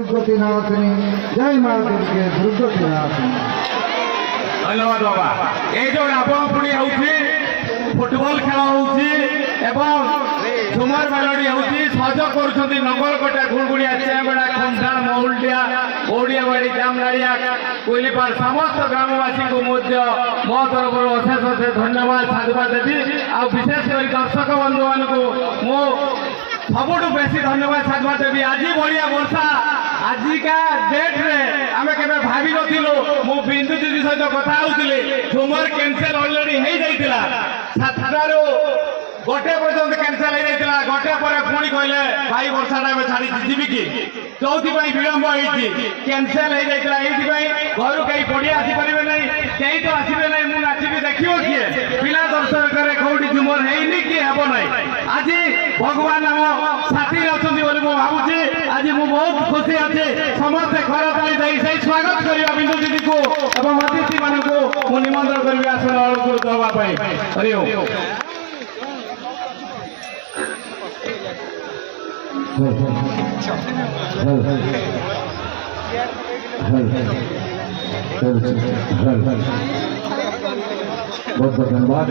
दुर्गति नाशिनी जय मां दुर्गे दुर्गति नाशिनी। धन्यवाद बाबा। ये जो रावण पुणी होउछि फुटबॉल खेल होउछि एवं झुमर मेलोडी होउछि सहयोग करूछन्ति नगलकोटा गुड़गुड़िया चेबड़ा खंडाण महुलडिया ओडियाबाड़ी जामलाड़िया कोइलीपाड़ समस्त ग्रामवासी को मध्य मो तरफ अशेष अशेष धन्यवाद साधुवाद देवी आ विशेष कर दर्शक बंधु मान को मो सबुठ बेसी धन्यवाद साधुवाद देवी। आज भाया वर्षा आजिका डेट रे आमे केबे भाबी नथिलो मो बिंदु दीदी सहित कथा होउतिले झुमर कैंसिल ऑलरेडी हे जाइतिला 7टारो गोटे पर्यंत कैंसिल हो जाइतिला गोटे पर पुणी कहले भाई वर्षाटा में छाड़ी जीवी कि चौथी पाई विलंब होइछि कैंसिल हो जाइतिला एथि पाई घर कई पड़िया आसी परिबे नै केही तो आसीबे नै मु नाचिबी देखियो किए पिला दर्शन करे कोडी झुमर हेइनी कि हेबो नै। आज भगवान हम साथी अछंती बोली मु भाबुछि आज मु बहुत खुशी अछि समस्त घर ताली देई सही स्वागत करिया बिंदु दीदी को एवं अतिथि मान को मु निमंत्रण करबी आसन अलंकृत होबा पई। हरि ओम। बहुत बहुत धन्यवाद।